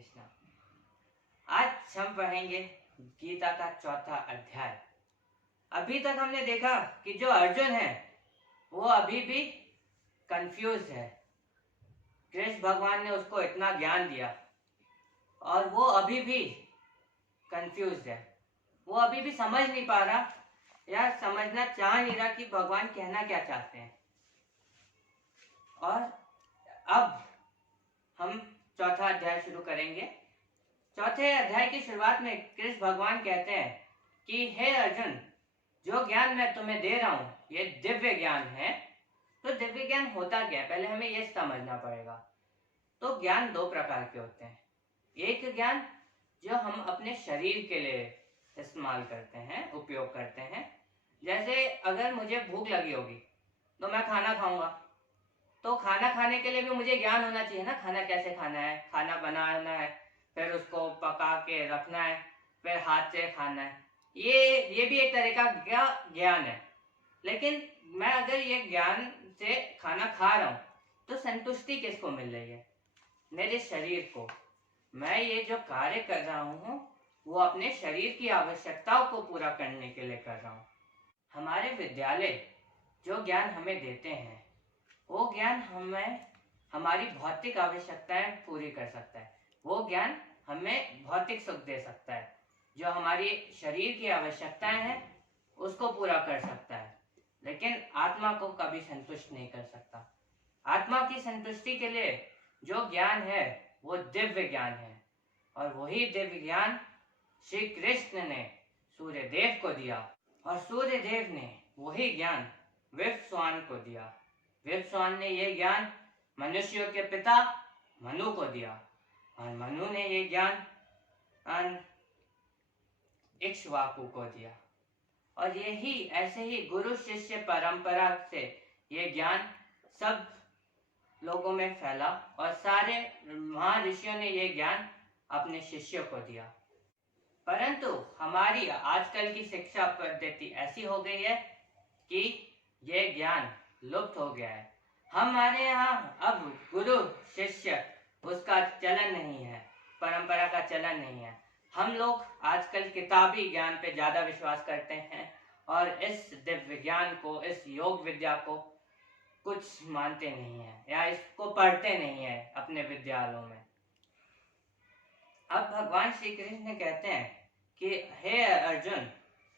कृष्णा। आज हम पढ़ेंगे गीता का चौथा अध्याय। अभी तक हमने देखा कि जो अर्जुन है वो अभी भी कंफ्यूज है। कृष्ण भगवान ने उसको इतना ज्ञान दिया और वो अभी भी कंफ्यूज है। वो अभी भी समझ नहीं पा रहा या समझना चाह नहीं रहा कि भगवान कहना क्या चाहते हैं। और अब हम चौथा अध्याय शुरू करेंगे। चौथे अध्याय की शुरुआत में कृष्ण भगवान कहते हैं कि हे अर्जुन, जो ज्ञान मैं तुम्हें दे रहा हूँ ये दिव्य ज्ञान है। तो दिव्य ज्ञान होता क्या है, पहले हमें ये समझना पड़ेगा। तो ज्ञान दो प्रकार के होते हैं। एक ज्ञान जो हम अपने शरीर के लिए इस्तेमाल करते हैं, उपयोग करते हैं। जैसे अगर मुझे भूख लगी होगी तो मैं खाना खाऊंगा, तो खाना खाने के लिए भी मुझे ज्ञान होना चाहिए ना, खाना कैसे खाना है, खाना बनाना है, फिर उसको पका के रखना है, फिर हाथ से खाना है। ये भी एक तरह का ज्ञान है। लेकिन मैं अगर ये ज्ञान से खाना खा रहा हूँ तो संतुष्टि किसको मिल रही है? मेरे शरीर को। मैं ये जो कार्य कर रहा हूँ वो अपने शरीर की आवश्यकताओं को पूरा करने के लिए कर रहा हूँ। हमारे विद्यालय जो ज्ञान हमें देते हैं वो ज्ञान हमें हमारी भौतिक आवश्यकताएं पूरी कर सकता है। वो ज्ञान हमें भौतिक सुख दे सकता है। जो हमारी शरीर की आवश्यकताएं हैं उसको पूरा कर सकता है, लेकिन आत्मा को कभी संतुष्ट नहीं कर सकता। आत्मा की संतुष्टि के लिए जो ज्ञान है वो दिव्य ज्ञान है, और वही दिव्य ज्ञान श्री कृष्ण ने सूर्य देव को दिया, और सूर्य देव ने वही ज्ञान विवस्वान को दिया। विवस्वान ने ये ज्ञान मनुष्यों के पिता मनु को दिया, और मनु ने ये ज्ञान इक्ष्वाकु को दिया। और यही ऐसे ही गुरु शिष्य परंपरा से ये ज्ञान सब लोगों में फैला, और सारे महर्षियों ने ये ज्ञान अपने शिष्यों को दिया। परंतु हमारी आजकल की शिक्षा पद्धति ऐसी हो गई है कि ये ज्ञान लुप्त हो गया है। हमारे यहाँ अब गुरु शिष्य उसका चलन नहीं है, परंपरा का चलन नहीं है। हम लोग आजकल किताबी ज्ञान पे ज्यादा विश्वास करते हैं और इस दिव्य ज्ञान को, इस योग विद्या को कुछ मानते नहीं है या इसको पढ़ते नहीं है अपने विद्यालयों में। अब भगवान श्री कृष्ण कहते हैं कि हे अर्जुन,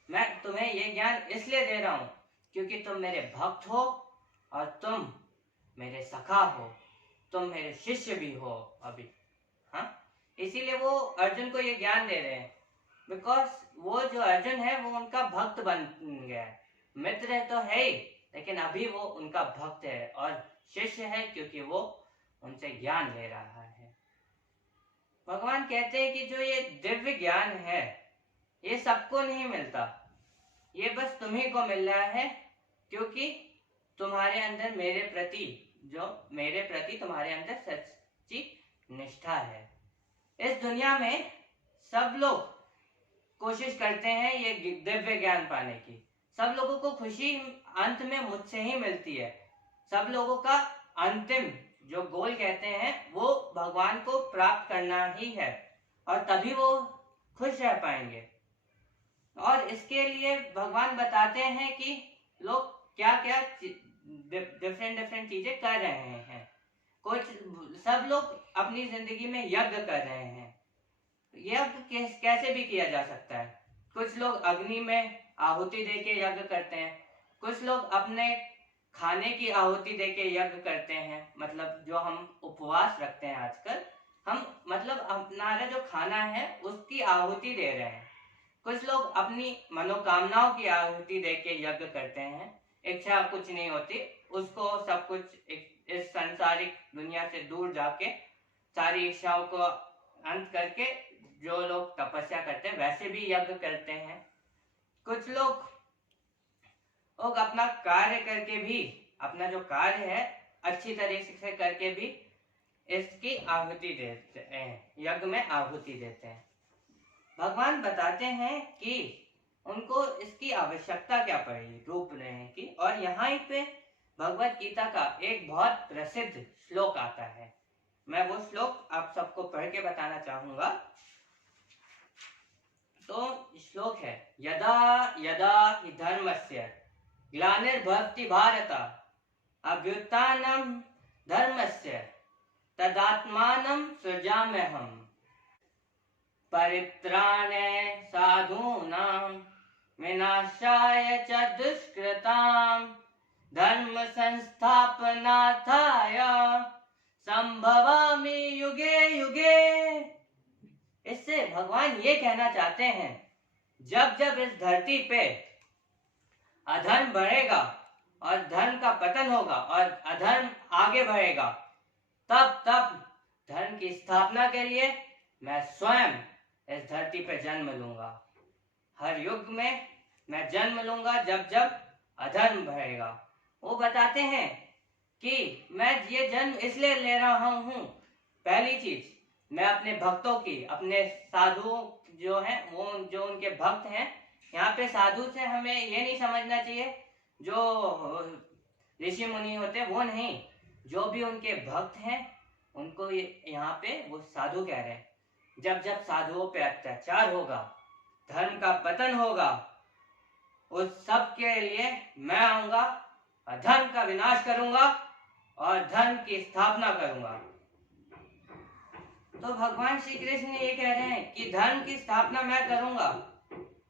मैं तुम्हें ये ज्ञान इसलिए दे रहा हूँ क्योंकि तुम मेरे भक्त हो और तुम मेरे सखा हो, तुम मेरे शिष्य भी हो अभी। हाँ, इसीलिए वो अर्जुन को ये ज्ञान दे रहे हैं, बिकॉज वो जो अर्जुन है वो उनका भक्त बन गया है। मित्र तो है ही, लेकिन अभी वो उनका भक्त है, और शिष्य है क्योंकि वो उनसे ज्ञान ले रहा है। भगवान कहते हैं कि जो ये दिव्य ज्ञान है ये सबको नहीं मिलता, ये बस तुम्ही को मिल रहा है क्योंकि तुम्हारे अंदर मेरे प्रति तुम्हारे अंदर सच्ची निष्ठा है। इस दुनिया में सब लोग कोशिश करते हैं ये दिव्य ज्ञान पाने की। सब लोगों को खुशी अंत में मुझसे ही मिलती है। सब लोगों का अंतिम जो गोल कहते हैं वो भगवान को प्राप्त करना ही है, और तभी वो खुश रह पाएंगे। और इसके लिए भगवान बताते हैं कि लोग क्या क्या डिफरेंट चीजें कर रहे हैं। सब लोग अपनी जिंदगी में यज्ञ कर रहे हैं। यज्ञ कैसे भी किया जा सकता है। कुछ लोग अग्नि में आहुति देके यज्ञ करते हैं, कुछ लोग अपने खाने की आहुति देके यज्ञ करते हैं। मतलब जो हम उपवास रखते हैं आजकल, हम मतलब हमारा जो खाना है उसकी आहुति दे रहे हैं। कुछ लोग अपनी मनोकामनाओं की आहुति देके यज्ञ करते हैं। इच्छा कुछ नहीं होती, उसको सब कुछ इस संसारिक दुनिया से दूर जाके सारी इच्छाओं को अंत करके जो लोग तपस्या करते हैं वैसे भी यज्ञ करते हैं। कुछ लोग अपना कार्य करके भी, अपना जो कार्य है अच्छी तरीके से करके भी इसकी आहुति देते हैं, यज्ञ में आहुति देते हैं। भगवान बताते हैं कि उनको इसकी आवश्यकता क्या पड़ेगी रूप लेने की। और यहाँ पे भगवत गीता का एक बहुत प्रसिद्ध श्लोक आता है मैं वो श्लोक आप सबको पढ़ के बताना चाहूंगा। तो श्लोक है, यदा यदा हि धर्मस्य ग्लानिर्भवति भारत अभ्युत्थानं धर्मस्य तदात्मानं सृजाम्यहम् परित्राणे साधूनां विनाशाय च दुष्कृतां धर्म संस्थापनार्थाय संभवामि युगे युगे। इससे भगवान ये कहना चाहते हैं, जब जब इस धरती पे अधर्म बढ़ेगा और धर्म का पतन होगा और अधर्म आगे बढ़ेगा, तब तब धर्म की स्थापना के लिए मैं स्वयं इस धरती पे जन्म लूंगा। हर युग में मैं जन्म लूंगा जब जब अधर्म बढ़ेगा। वो बताते हैं कि मैं ये जन्म इसलिए ले रहा हूँ, पहली चीज मैं अपने भक्तों की, अपने साधु जो हैं, वो जो उनके भक्त हैं, यहाँ पे साधु से हमें ये नहीं समझना चाहिए जो ऋषि मुनि होते हैं, वो नहीं, जो भी उनके भक्त हैं उनको यहाँ पे वो साधु कह रहे हैं। जब जब साधुओं पे अत्याचार होगा, धर्म का पतन होगा, उस सब के लिए मैं आऊंगा, धर्म का विनाश करूंगा और धर्म की स्थापना करूंगा। तो भगवान श्री कृष्ण ये कह रहे हैं कि धर्म की स्थापना मैं करूंगा,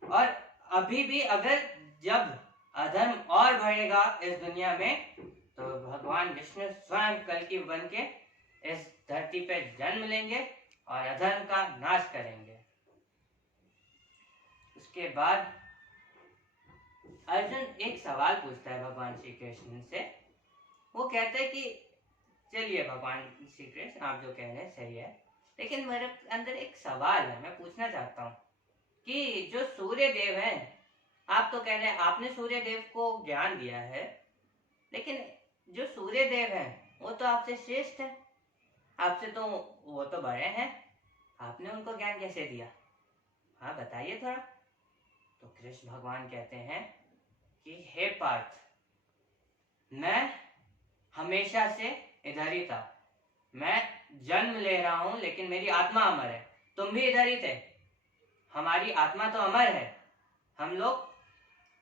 और अभी भी अगर जब अधर्म और बढ़ेगा इस दुनिया में, तो भगवान विष्णु स्वयं कल्कि बन के इस धरती पे जन्म लेंगे और अधर्म का नाश करेंगे। उसके बाद अर्जुन एक सवाल पूछता है भगवान श्री कृष्ण से। वो कहते हैं कि चलिए भगवान श्री कृष्ण, आप जो कह रहे हैं सही है, लेकिन मेरे अंदर एक सवाल है, मैं पूछना चाहता हूँ कि जो सूर्य देव हैं, आप तो कह रहे हैं आपने सूर्य देव को ज्ञान दिया है, लेकिन जो सूर्य देव हैं वो तो आपसे श्रेष्ठ है, आपसे तो वो तो बड़े हैं, आपने उनको ज्ञान कैसे दिया? हाँ बताइए थोड़ा। तो कृष्ण भगवान कहते हैं कि हे पार्थ, मैं हमेशा से इधर ही था, मैं जन्म ले रहा हूं लेकिन मेरी आत्मा अमर है। तुम भी इधर ही थे, हमारी आत्मा तो अमर है। हम लोग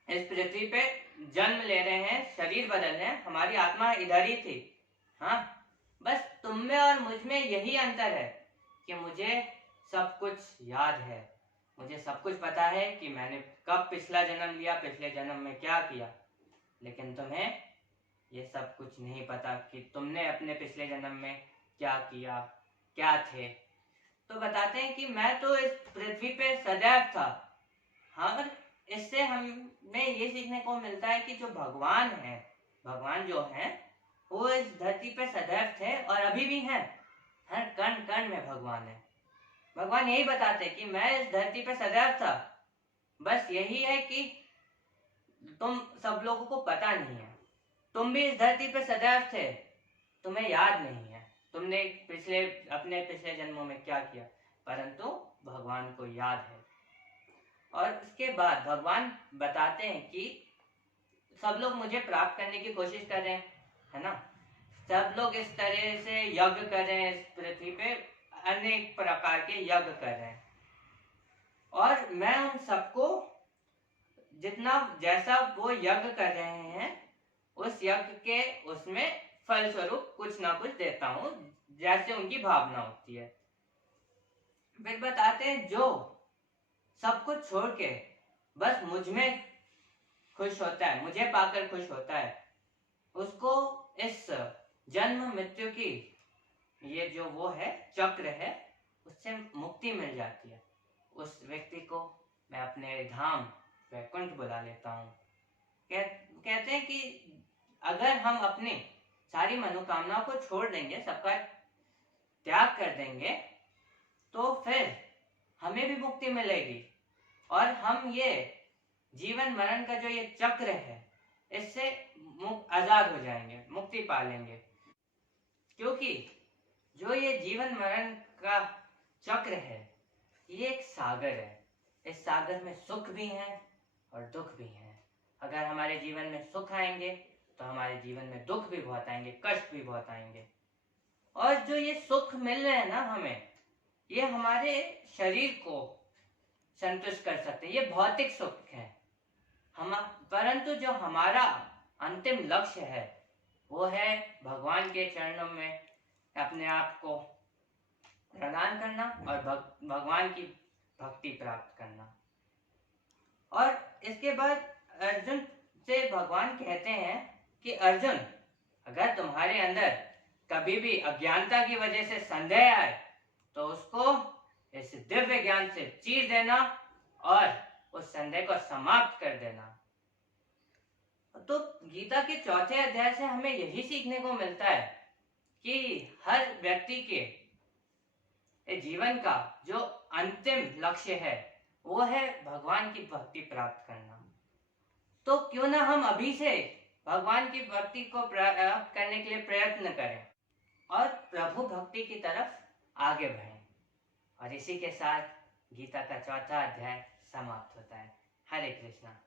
इस पृथ्वी पे जन्म ले रहे हैं, शरीर बदल रहे हैं, हमारी आत्मा इधर ही थी। हाँ, बस तुम में और मुझ में यही अंतर है कि मुझे सब कुछ याद है, मुझे सब कुछ पता है कि मैंने कब पिछला जन्म लिया, पिछले जन्म में क्या किया, लेकिन तुम्हें ये सब कुछ नहीं पता कि तुमने अपने पिछले जन्म में क्या किया, क्या थे। तो बताते हैं कि मैं तो इस पृथ्वी पे सदैव था। हाँ, पर इससे हमें ये सीखने को मिलता है कि जो भगवान है, भगवान जो है वो इस धरती पे सदैव थे और अभी भी हैं, हर कण कण में भगवान है। भगवान यही बताते कि मैं इस धरती पे सदैव था, बस यही है कि तुम सब लोगों को पता नहीं है। तुम भी इस धरती पे सदैव थे, तुम्हें याद नहीं है तुमने अपने पिछले जन्मों में क्या किया, परंतु भगवान को याद है। और उसके बाद भगवान बताते हैं कि सब लोग मुझे प्राप्त करने की कोशिश कर रहे हैं, है ना, सब लोग इस तरह से यज्ञ कर रहे हैं, इस पृथ्वी पे अनेक प्रकार के यज्ञ कर रहे हैं, और मैं उन सबको जितना जैसा वो यज्ञ कर रहे हैं उस यज्ञ के उसमें फल स्वरूप कुछ ना कुछ देता हूं, जैसे उनकी भावना होती है। फिर बताते हैं जो सब कुछ छोड़ के बस मुझ में खुश होता है, मुझे पाकर खुश होता है, उसको इस जन्म मृत्यु की ये जो वो है चक्र है, उससे मुक्ति मिल जाती है। उस व्यक्ति को मैं अपने धाम वैकुंठ बुला लेता हूँ। कहते हैं कि अगर हम अपनी सारी मनोकामनाओं को छोड़ देंगे, सबका त्याग कर देंगे, तो फिर हमें भी मुक्ति मिलेगी और हम ये जीवन मरण का जो ये चक्र है इससे आजाद हो जाएंगे, मुक्ति पा लेंगे। क्योंकि जो ये जीवन मरण का चक्र है ये एक सागर है, इस सागर में सुख भी है और दुख भी है। अगर हमारे जीवन में सुख आएंगे तो हमारे जीवन में दुख भी बहुत आएंगे, कष्ट भी बहुत आएंगे। और जो ये सुख मिल रहे हैं ना हमें, ये हमारे शरीर को संतुष्ट कर सकते हैं, ये भौतिक सुख है। हम परंतु जो हमारा अंतिम लक्ष्य है वो है भगवान के चरणों में अपने आप को प्रदान करना और भगवान की भक्ति प्राप्त करना। और इसके बाद अर्जुन से भगवान कहते हैं कि अर्जुन, अगर तुम्हारे अंदर कभी भी अज्ञानता की वजह से संदेह आए तो उसको इस दिव्य ज्ञान से चीर देना और उस संदेह को समाप्त कर देना। तो गीता के चौथे अध्याय से हमें यही सीखने को मिलता है कि हर व्यक्ति के जीवन का जो अंतिम लक्ष्य है वो है भगवान की भक्ति प्राप्त करना। तो क्यों ना हम अभी से भगवान की भक्ति को प्राप्त करने के लिए प्रयत्न करें और प्रभु भक्ति की तरफ आगे बढ़ें। और इसी के साथ गीता का चौथा अध्याय समाप्त होता है। हरे कृष्णा।